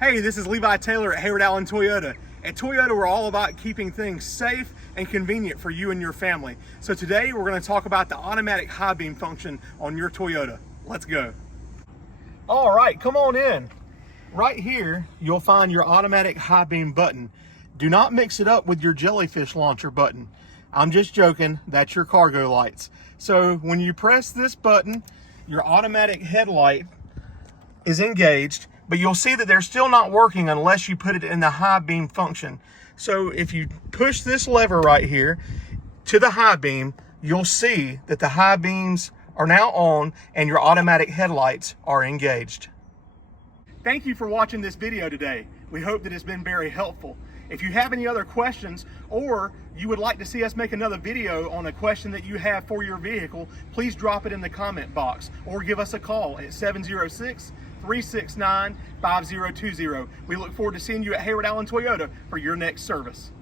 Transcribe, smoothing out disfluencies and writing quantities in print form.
Hey, this is Levi Taylor at Hayward Allen Toyota. At Toyota, we're all about keeping things safe and convenient for you and your family. So today we're going to talk about the automatic high beam function on your Toyota. Let's go. All right, come on in. Right here, you'll find your automatic high beam button. Do not mix it up with your jellyfish launcher button. I'm just joking, that's your cargo lights. So when you press this button, your automatic headlight is engaged, but you'll see that they're still not working unless you put it in the high beam function. So if you push this lever right here to the high beam, you'll see that the high beams are now on and your automatic headlights are engaged. Thank you for watching this video today. We hope that it's been very helpful. If you have any other questions, or you would like to see us make another video on a question that you have for your vehicle, please drop it in the comment box or give us a call at 706-369-5020. We look forward to seeing you at Hayward Allen Toyota for your next service.